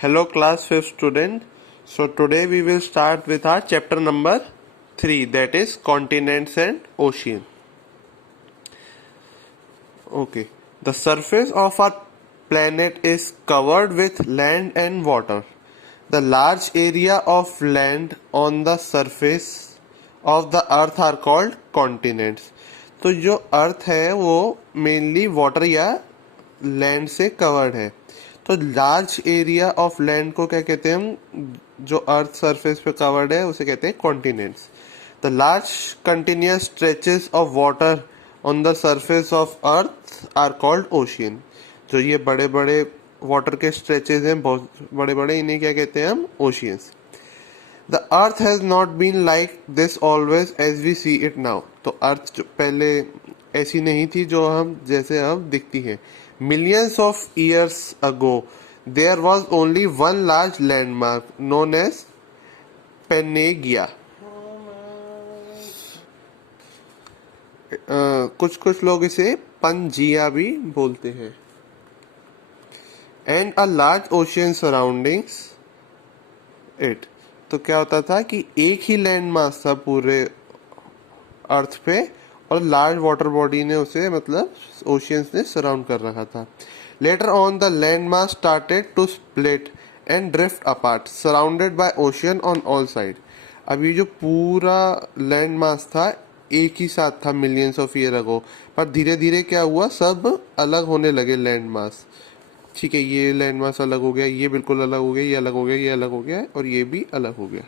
Hello class 5th student. So today we will start with our chapter number 3, that is continents and ocean. Okay. The surface of our planet is covered with land and water. The large area of land on the surface of the earth are called continents. तो जो अर्थ है वो mainly water या land से covered है. तो large area of land को क्या कहते हैं हम, जो अर्थ सरफेस पे कवर्ड है उसे कहते हैं continents. The large continuous stretches of water on the surface of earth are called ocean. जो ये बड़े बड़े वाटर के स्ट्रेचेस हैं, बहुत बड़े बड़े, इन्हें क्या कहते हैं हम, oceans. The earth has not been like this always as we see it now. तो अर्थ जो पहले ऐसी नहीं थी जो हम जैसे अब दिखती है. Millions of years ago there was only one large landmark known as Pangaea. कुछ लोग इसे पंजिया भी बोलते हैं. And a large ocean surroundings it. तो क्या होता था कि एक ही लैंड मास था पूरे अर्थ पे और लार्ज वाटर बॉडी ने उसे, मतलब ओशियंस ने सराउंड कर रखा था. Later on the land mass started to split and drift apart surrounded by ocean on all side. अब ये जो पूरा लैंड मास था एक ही साथ था मिलियंस ऑफ ईयर अगो, पर धीरे धीरे क्या हुआ, सब अलग होने लगे लैंड मास. ठीक है, ये लैंड मास अलग हो गया, ये बिल्कुल अलग हो गया, ये अलग हो गया, ये अलग हो गया और ये भी अलग हो गया.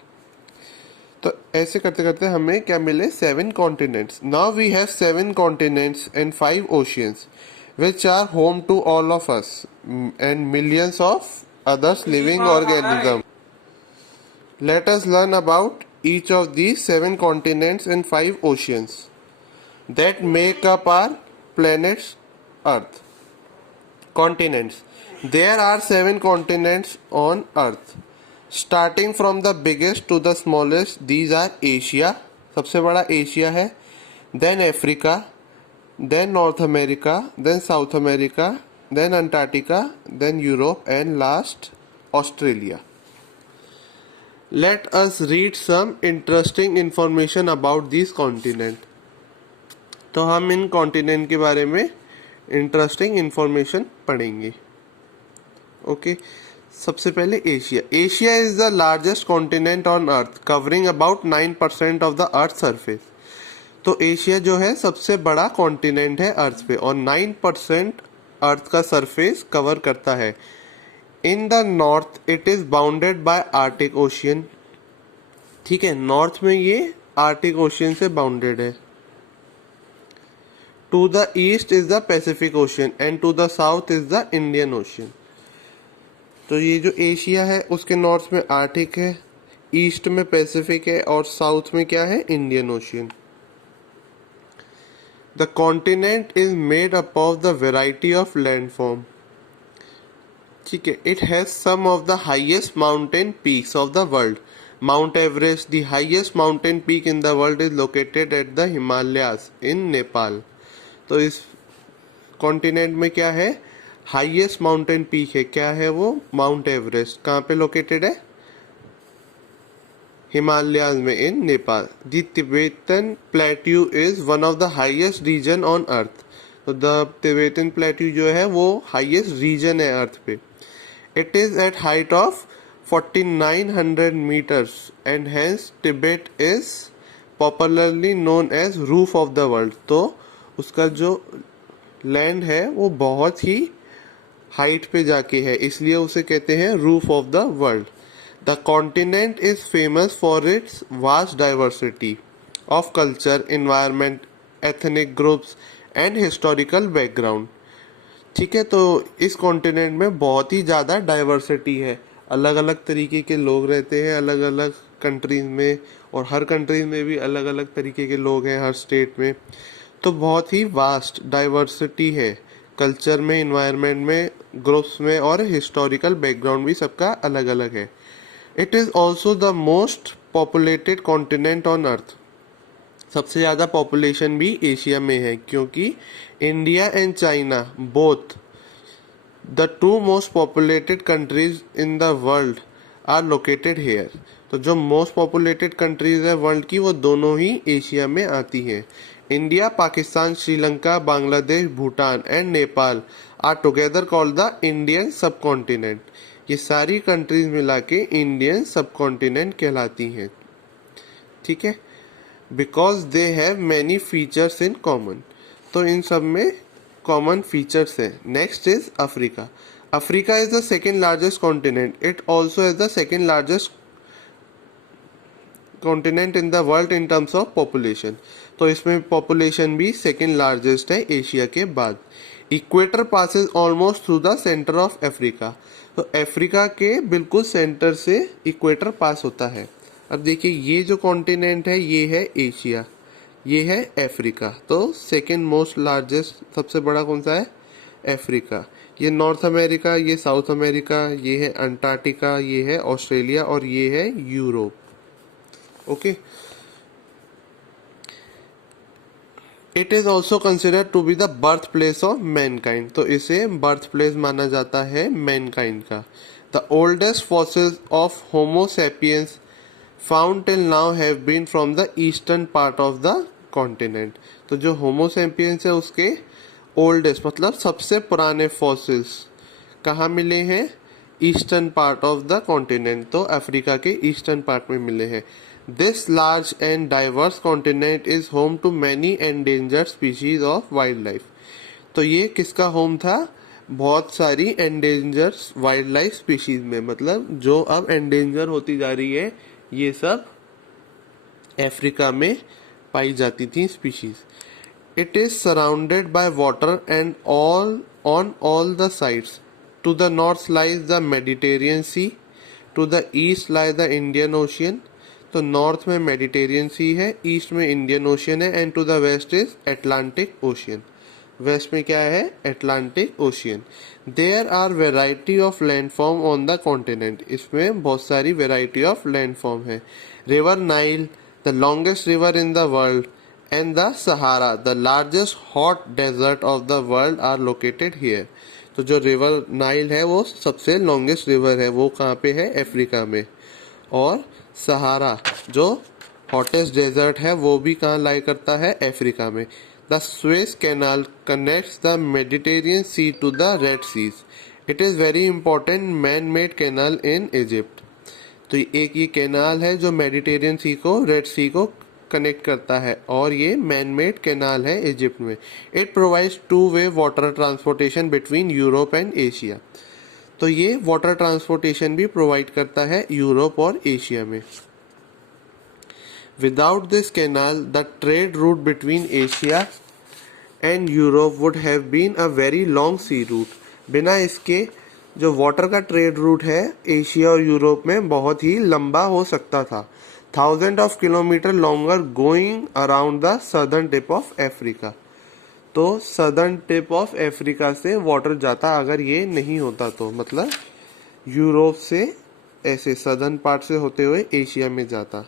तो ऐसे करते करते हमें क्या मिले, 7 continents. Now we have 7 continents and 5 oceans which are home to all of us and millions of others living organisms. Let us learn about each of these 7 continents and 5 oceans that make up our planet's Earth. Continents. There are 7 continents on Earth. Starting from the biggest to the smallest, these are Asia. सबसे बड़ा Asia है. Then Africa. Then North America, then South America, then Antarctica, then Europe, and last Australia. Let us read some interesting information about these continents. तो हम इन continent के बारे में interesting information पढ़ेंगे. Okay, सबसे पहले Asia. Asia is the largest continent on earth, covering about 9% of the earth surface. तो Asia जो है सबसे बड़ा कॉन्टिनेंट है अर्थ पे और 9% अर्थ का सरफेस कवर करता है. In the north it is bounded by Arctic ocean. ठीक है, नॉर्थ में ये आर्टिक ओशियन से बाउंडेड है. To the east is the Pacific ocean and to the south is the Indian ocean. तो ये जो एशिया है उसके नॉर्थ में आर्टिक है, ईस्ट में पैसिफिक है और साउथ में क्या है, Indian ocean. The continent is made up of the variety of landform. ठीक है, it has some of the highest mountain peaks of the world. Mount Everest, the highest mountain peak in the world, is located at the Himalayas in Nepal. तो इस continent में क्या है, highest mountain peak है, क्या है वो, mount Everest. कहाँ पे लोकेटेड है, हिमालयाज में in Nepal. The Tibetan plateau is one of the highest region on earth. तो द तिबेटन प्लेट्यू जो है वो हाईएस्ट रीजन है अर्थ पे. It is at height of 4900 meters and hence Tibet is popularly known as roof of the world. तो उसका जो land है वो बहुत ही हाइट पे जाके है, इसलिए उसे कहते हैं roof of the world. The continent is famous for its vast diversity of culture, environment, ethnic groups and historical background. ठीक है, तो इस कॉन्टिनेंट में बहुत ही ज़्यादा डाइवर्सिटी है. अलग अलग तरीके के लोग रहते हैं अलग अलग कंट्रीज में, और हर कंट्रीज में भी अलग अलग तरीके के लोग हैं हर स्टेट में. तो बहुत ही वास्ट डाइवर्सिटी है कल्चर में, इन्वायरमेंट में, ग्रुप्स में और हिस्टोरिकल बैकग्राउंड भी सबका अलग अलग है. It is also the most populated continent on earth. सबसे ज़्यादा पॉपुलेशन भी एशिया में है क्योंकि India and China both the two most populated countries in the world are located here. तो जो मोस्ट पॉपुलेटेड कंट्रीज है वर्ल्ड की वो दोनों ही एशिया में आती हैं। India, Pakistan, Sri Lanka, Bangladesh, Bhutan and Nepal are together called the Indian subcontinent. ये सारी कंट्रीज मिला के इंडियन सब कॉन्टिनेंट कहलाती हैं। ठीक है, because they have many features in common. तो इन सब में कॉमन फीचर्स है। Next is Africa. Africa is the second largest continent. It also is the second largest continent in the world in terms of population. तो इसमें population भी second largest है Asia के बाद। Equator passes almost through the centre of Africa. तो Africa के बिल्कुल centre से इक्वेटर पास होता है। अब देखिए ये जो कॉन्टिनेंट है ये है एशिया, ये है अफ्रीका। तो सेकेंड मोस्ट लार्जेस्ट सबसे बड़ा कौन सा है? अफ्रीका। ये नॉर्थ अमेरिका, ये साउथ अमेरिका, ये है अंटार्कटिका, ये है ऑस्ट्रेलिया और ये है Europe. Okay, it is also considered to be the birth place of mankind. तो इसे बर्थ प्लेस माना जाता है मैनकाइंड का। The oldest fossils of Homo sapiens found till now have been from the eastern part of the continent. तो जो Homo sapiens है उसके ओल्डेस्ट मतलब सबसे पुराने फॉसिल्स कहाँ मिले हैं? Eastern part of the continent. तो अफ्रीका के ईस्टर्न पार्ट में मिले हैं। This large and diverse continent is home to many endangered species of wildlife. तो ये किसका होम था? बहुत सारी एंडेंजर्ड वाइल्ड लाइफ स्पीशीज में, मतलब जो अब एंडेंजर होती जा रही है ये सब अफ्रीका में पाई जाती थी species. It is surrounded by water and all on all the sides. To the north lies the Mediterranean sea, to the east lie the Indian ocean. तो नॉर्थ में मेडिटेरियन सी है, ईस्ट में Indian ocean है and to the west is Atlantic ocean. West में क्या है? Atlantic ocean. There are variety of landform on the continent. इसमें बहुत सारी वेराइटी ऑफ लैंडफॉर्म है। River Nile the longest river in the world and the Sahara the largest hot desert of the world are located here. तो जो river Nile है वो सबसे longest river है, वो कहाँ पे है? अफ्रीका में। और सहारा जो हॉटेस्ट डेजर्ट है वो भी कहाँ लाई करता है? अफ्रीका में। The Suez canal connects the Mediterranean sea to the Red seas. It is very important man made canal in Egypt. तो एक ये कैनाल है जो मेडिटेरियन सी को रेड सी को कनेक्ट करता है और ये मैन मेड कैनाल है इजिप्ट में। It provides two way water transportation between Europe and Asia. तो ये वाटर ट्रांसपोर्टेशन भी प्रोवाइड करता है यूरोप और एशिया में। Without this canal the trade route between Asia and Europe would have been a very long sea route. बिना इसके जो वाटर का ट्रेड रूट है एशिया और यूरोप में बहुत ही लंबा हो सकता था। 1000 of kilometer longer going around the southern tip of Africa. तो सदर्न टिप ऑफ अफ्रीका से वाटर जाता अगर ये नहीं होता तो, मतलब यूरोप से ऐसे सदर्न पार्ट से होते हुए एशिया में जाता।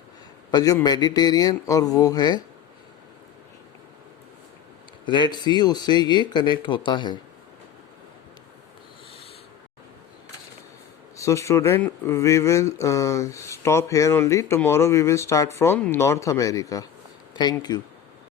पर जो मेडिटेरियन और वो है रेड सी उससे ये कनेक्ट होता है। So student, we will stop here only. Tomorrow we will start from North America. Thank you.